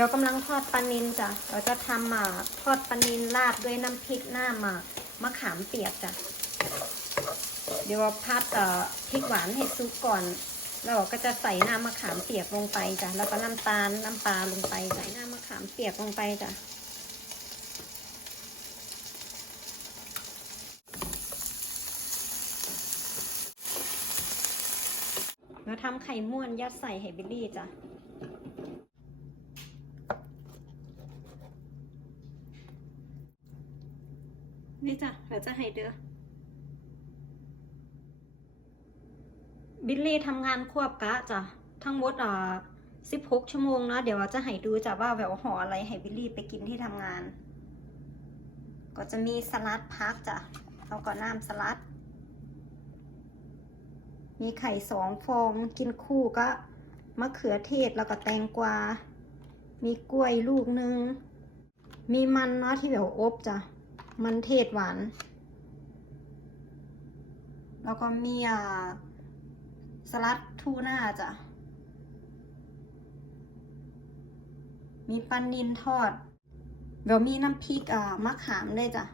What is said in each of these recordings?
เรากำลังทอดปลานินจ้ะ เราจะทำอ่าทอดปลานินราดด้วยน้ำพริกหน้ามามะขามเปียกจ้ะ เดี๋ยวพัดเอ่อพริกหวานให้ซุปก่อน เราก็จะใส่น้ำมะขามเปียกลงไปจ้ะ แล้วก็น้ำตาลน้ำปลาลงไปใส่น้ำมะขามเปียกลงไปจ้ะเราทำไข่ม้วนยัดใส่ไฮเบอรี่จ้ะ นี่จ้ะเราจะให้เด้อบิลลี่ทำงานควบกะจ้ะทั้งหมดอ่า16ชั่วโมงนะเดี๋ยวเราจะให้ดูจ้ะว่าแบบห่ออะไรให้บิลลี่ไปกินที่ทำงาน ก็จะมีสลัดพักจ้ะเอาก่อนน้ำสลัด มีไข่สองฟองกินคู่ก็มะเขือเทศแล้วก็แตงกวา มีกล้วยลูกหนึ่งมีมันเนาะที่แบบอบจ้ะ มันเทศหวาน แล้วก็มีอ่าสลัดทูน่าจ้ะ มีปันนินทอด เดี๋ยวมีน้ำพริกอ่ามะขามด้วยจ้ะ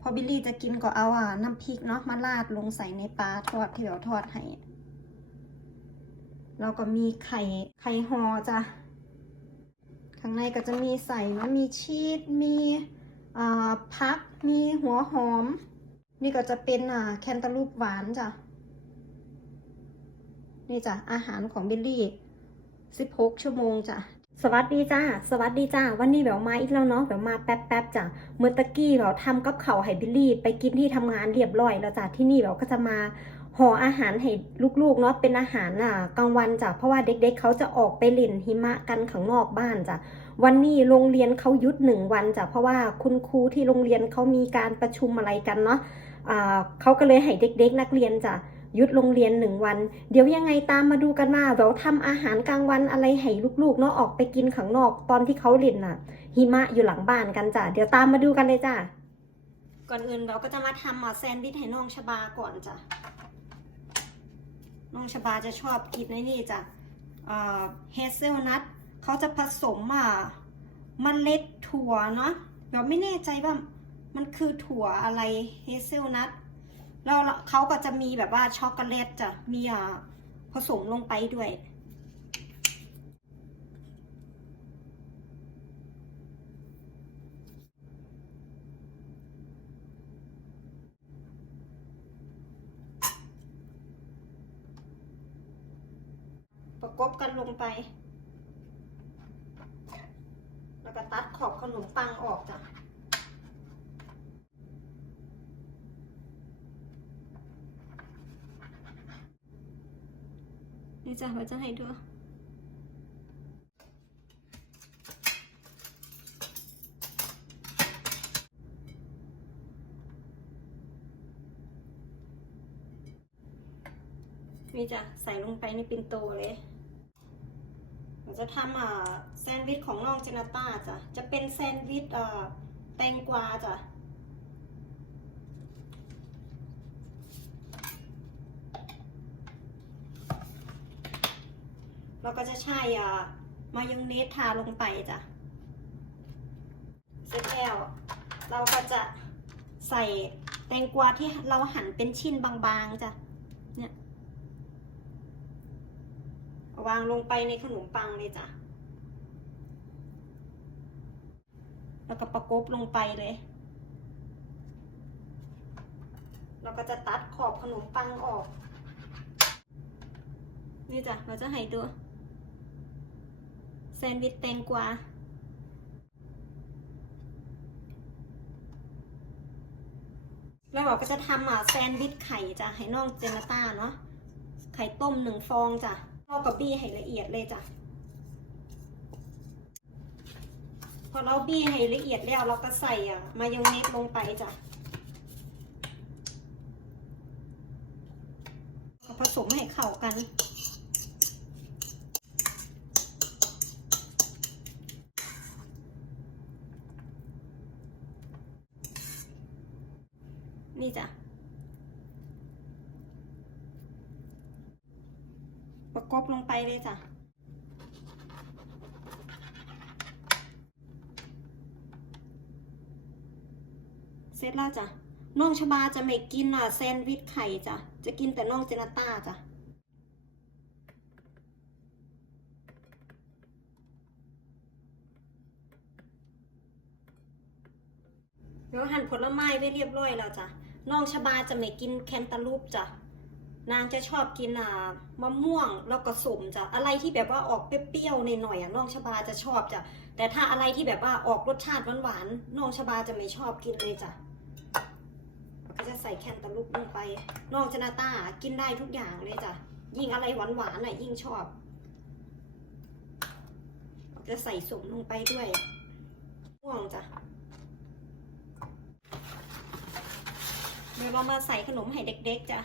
พอบิลลี่จะกินก็เอาอ่าน้ำพริกเนาะมาราดลงใส่ในปลาทอดที่เราทอดให้แล้วก็มีไข่ไข่หอจ้ะ ข้างในก็จะมีใส่มันมีชีส มี พักมีหัวหอม นี่ก็จะเป็นอ่าแคนตาลูปหวานจ้ะ นี่จ้ะอาหารของบิลลี่ 16 ชั่วโมงจ้ะสวัสดีจ้า สวัสดีจ้า วันนี้แบบมาอีกแล้วเนาะแบบมาแป๊บๆจ้ะเมื่อตะกี้เราทำกับเขาวให้บิลลี่ ไปกินที่ทำงานเรียบร้อยแล้วจ้ะที่นี่เราก็จะมาห่ออาหารให้ลูกๆเนาะเป็นอาหารอ่ากลางวันจ้ะเพราะว่าเด็กๆเขาจะออกไปเล่นหิมะกันข้างนอกบ้านจ้ะ วันนี้โรงเรียนเขายุดหนึ่งวันจ้ะเพราะว่าคุณครูที่โรงเรียนเขามีการประชุมอะไรกันเนาะเขาก็เลยให้เด็กๆ นักเรียนจ้ะยุดโรงเรียนหนึ่งวัน เดี๋ยวยังไงตามมาดูกันว่าเราทำอาหารกลางวันอะไรให้ลูกๆเนาะออกไปกินข้างนอกตอนที่เขาเล่นน่ะ หิมะอยู่หลังบ้านกันจ้ะเดี๋ยวตามมาดูกันเลยจ้ะก่อนอื่นเราก็จะมาทำอะแซนด์วิชให้น้องชบาก่อนจ้ะน้องชบาจะชอบกินในนี่จ้ะเฮเซลนัท เขาจะผสมอะเมล็ดถั่วเนาะเราไม่แน่ใจว่ามันคือถั่วอะไรเฮเซลนัทแล้วเขาก็จะมีแบบว่าช็อกโกแลตจ้ะมีอ่าผสมลงไปด้วยประกบกันลงไป แล้วก็ตัด ขนมปังออกจ้ะนี่จ้ะเราจะให้ดูนี่จ้ะใส่ลงไปในปิ่นโตเลย เราจะทำอ่า นด์วิชของน้องเจนาต้าจ้ะ จะเป็นแซนด์วิชอ่าแตงกวาจ้ะ เราก็จะใช้อ่ามายองเนสทาลงไปจ้ะ เสร็จแล้ว เราก็จะใส่แตงกวาที่เราหั่นเป็นชิ้นบางๆจ้ะ เนี่ยวางลงไปในขนมปังเลยจ้ะ แล้วก็ประกบลงไปเลย เราก็จะตัดขอบขนมปังออก นี่จ้ะ เราจะให้ดู แซนด์วิชแตงกวาแล้วเราก็จะทำอะแซนด์วิชไข่จ้ะ ให้น้องเจนาต้าเนาะ ไข่ต้มหนึ่งฟองจ้ะเราก็บี้ให้ละเอียดเลยจ้ะ พอเราบี้ให้ละเอียดแล้วเราก็ใส่อะ มายองเนสลงไปจ้ะผสมให้เข้ากันนี่จ้ะ ประกบลงไปเลยจ้ะ เสร็จแล้วจ้ะน้องชบาจะไม่กินอะแซนด์วิชไข่จ้ะจะกินแต่น้องเจนาต้าจ้ะเดี๋ยวหั่นผลไม้ไว้เรียบร้อยแล้วจ้ะน้องชบาจะไม่กินแคนตาลูปจ้ะนางจะชอบกินอ่ามะม่วงแล้วก็สมจ้ะอะไรที่แบบว่าออกเปรี้ยวๆหน่อยๆอะน้องชบาจะชอบจ้ะแต่ถ้าอะไรที่แบบว่าออกรสชาติหวานๆน้องชบาจะไม่ชอบกินเลยจ้ะ ใส่แคนตาลูปลงไป น้องจนาตากินได้ทุกอย่างเลยจ้ะ ยิ่งอะไรหวานๆน่ะยิ่งชอบ จะใส่สมลงไปด้วยม่วงจ้ะ เดี๋ยวเรามาใส่ขนมให้เด็กๆจ้ะ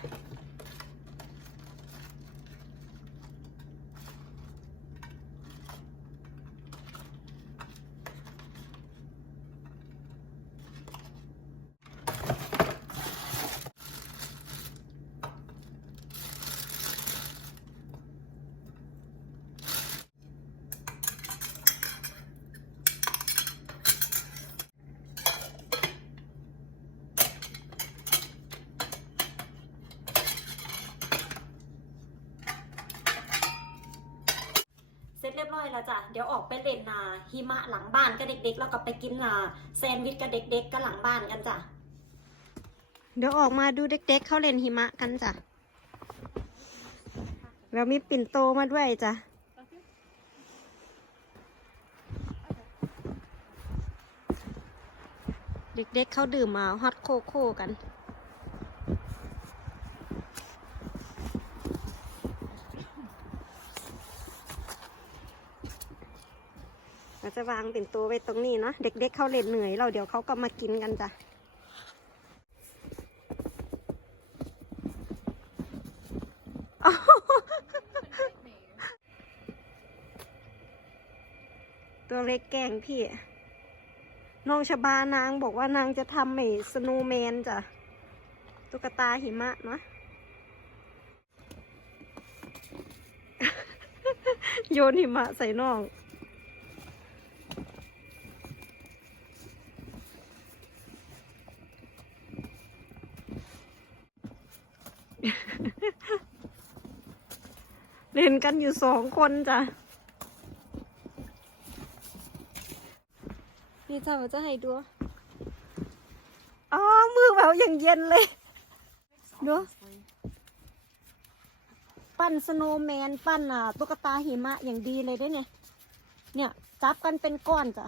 เสร็จเรียบร้อยแล้วจ้ะ เดี๋ยวออกไปเล่นนาหิมะหลังบ้านกับเด็กๆ แล้วก็ไปกินนาแซนด์วิชกับเด็ก ๆกับหลังบ้านกันจ้ะ เดี๋ยวออกมาดูเด็ก ๆ เขาเล่นหิมะกันจ้ะแล้วมีปิ่นโตมาด้วยจ้ะ เด็กๆเขาดื่มมาฮอตโคโค่กัน เราจะวางเป็นตัวไว้ตรงนี้เนาะเด็กๆเขาเล่นเหนื่อยเราเดี๋ยวเขาก็มากินกันจ้ะตัวเล็กแกงพี่ น้องชบานางบอกว่านางจะทำไอ้สโนว์แมนจ้ะ ตุ๊กตาหิมะเนาะโยนหิมะใส่น้อง เล่น กันอยู่สองคนจ้ะ นี่จ้าว่าจะให้ดู อ๋อ มือแบบอย่างเย็นเลย ดู ปั้นสโนว์แมน ปั้นอะตุ๊กตาหิมะอย่างดีเลยได้เนี่ยเนี่ย จับกันเป็นก้อนจ้ะ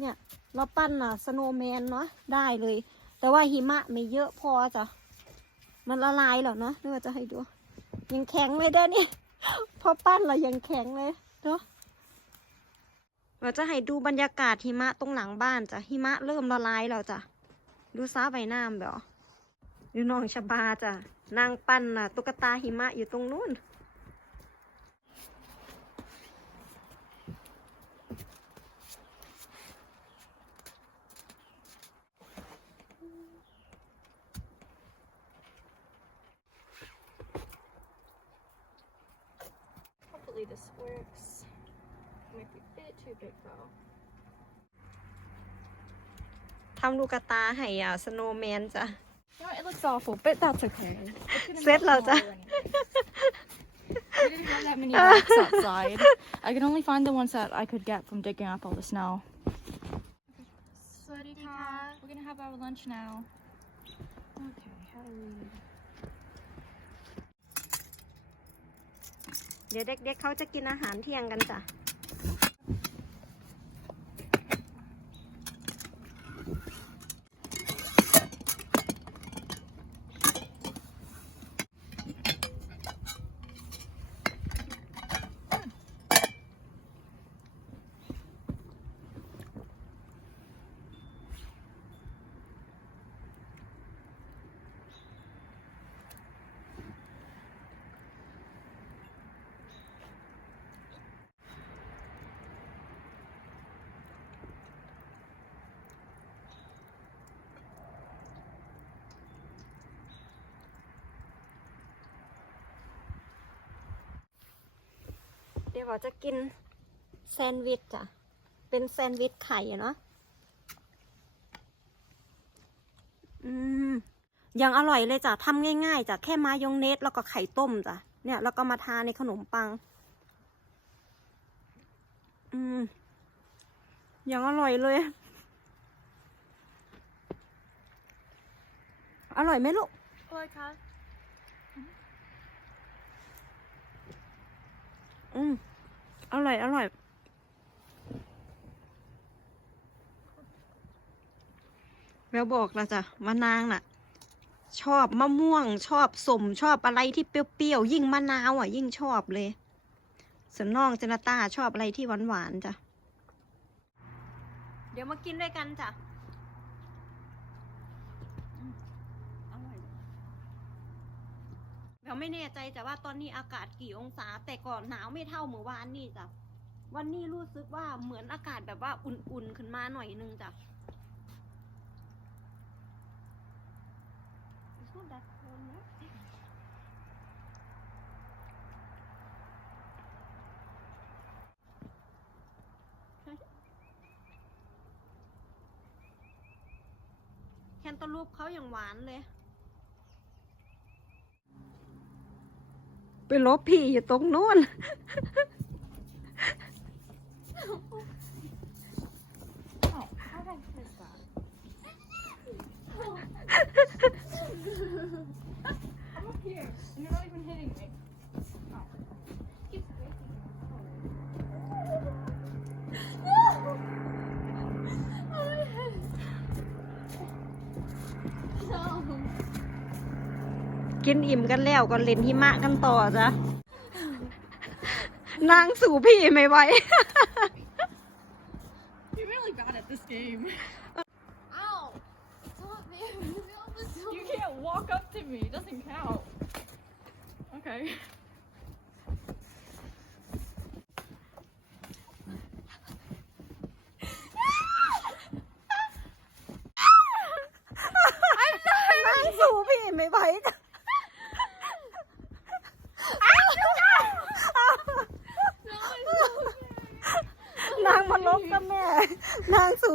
เนี่ย เราปั้นอะสโนว์แมนเนาะ ได้เลย แต่ว่าหิมะไม่เยอะพอจ้ะ มันละลายแล้วเนาะนี่ว่าจะให้ดูยังแข็งเลยได้เนี่ย พอปั้นเรายังแข็งเลยเนาะเราจะให้ดูบรรยากาศหิมะตรงหลังบ้านจ้ะหิมะเริ่มละลายแล้วจ้ะดูซ้าใบน้ำเดี๋ยวดูน้องชบาจ้ะนางปั้นน่ะตุ๊กตาหิมะอยู่ตรงนู้น be a bit too big though. ทำลูกตาให้อะสโนว์แมนจ้ะ You know, it looks awful, but that's okay. It's gonna Set be low down. smaller anyway. We didn't have that many rocks outside. I could only find the ones that I could get from digging up all the snow. Swadika. We're gonna have our lunch now. Okay, how do we... เดี๋ยวเด็กๆเขาจะกินอาหารเที่ยงกันจ้ะ ดี๋ยวเราจะกินแซนด์วิชจ้ะ เป็นแซนด์วิชไข่อะเนาะ อืมยังอร่อยเลยจ้ะทำง่ายๆจ้ะ แค่มายองเนสแล้วก็ไข่ต้มจ้ะ เนี่ยแล้วก็มาทาในขนมปัง อืมยังอร่อยเลย อร่อยไหมลูก Like how? อืม อร่อย อร่อยแววบอกละจ้ะมะนางน่ะ ชอบมะม่วง ชอบสมชอบอะไรที่เปรี้ยวๆ ยิ่งมะนาวอะ ยิ่งชอบเลยส่วนน้องเจนาตาชอบอะไรที่หวานๆจ้ะ เดี๋ยวมากินด้วยกันจ้ะอืมอร่อย เราไม่แน่ใจจ้ะว่าตอนนี้อากาศกี่องศา แต่ก่อนหนาวไม่เท่าเมื่อวานนี่จ้ะวันนี้รู้สึกว่าเหมือนอากาศแบบว่าอุ่นๆขึ้นมาหน่อยนึงจ้ะแคนตาลูปเขาอย่างหวานเลย ไปลบพี่อยู่ตรงนู้น กินอิ่มกันแล้วก็เล่นหิมะกันต่อจ้ะนางสู่พี่ไม่ไหว You're really bad at this game. Ow! Stop me! You can't walk up to me. It doesn't count. Okay. I'm นางสู่พี่ไม่ไหวจ้ะนางมาลบกับแม่ นางสู่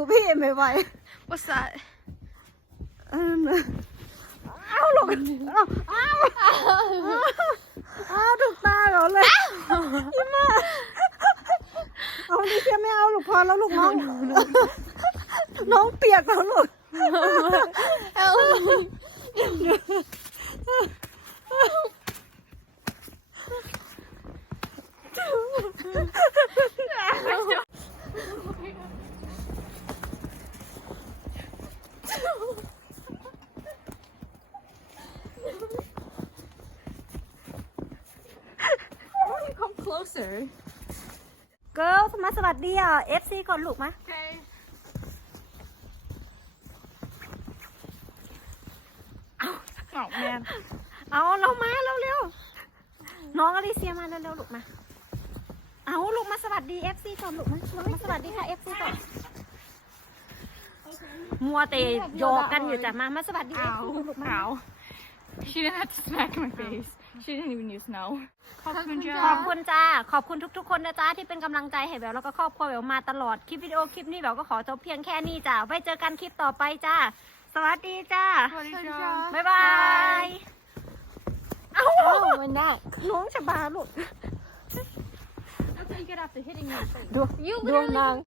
พี่ไม่ไหว What's that? เออนะเอาลูกเอาเอาเอาถูกตาเราเลยยิ้มมาเอาดิเชียไม่เอาลูกพอแล้วลูกน้อง น้องเปียกแล้วลูก Why don't you come closer? เกิร์ลมาสวัสดีอะ FC ก่อนลูกมา Okay. เอา Oh man. เอาเรามาเร็วๆน้องอลิเซียมาเร็วๆลูกมา เอาลูกมาสวัสดี FC ก่อนลูกมามาสวัสดีค่ะ FC ก่อน มัวแต่โยกกันอยู่จ้ะมามาสวัสดี FC ลูกมา Ow. She didn't have to smack my face. She didn't even use snow. ขอบคุณจ้า ขอบคุณทุกๆ คนนะจ้าที่เป็นกำลังใจให้แววแล้วก็ครอบครัวแววมาตลอด คลิปวิดีโอคลิปนี้แววก็ขอจบเพียงแค่นี้จ้าไว้เจอกันคลิปต่อไปจ้า สวัสดีจ้าบ๊ายบาย เอ้า Oh, my neck. น้องชะบาลูก That's what you get after hitting me in the face. ดู You ดู literally นาง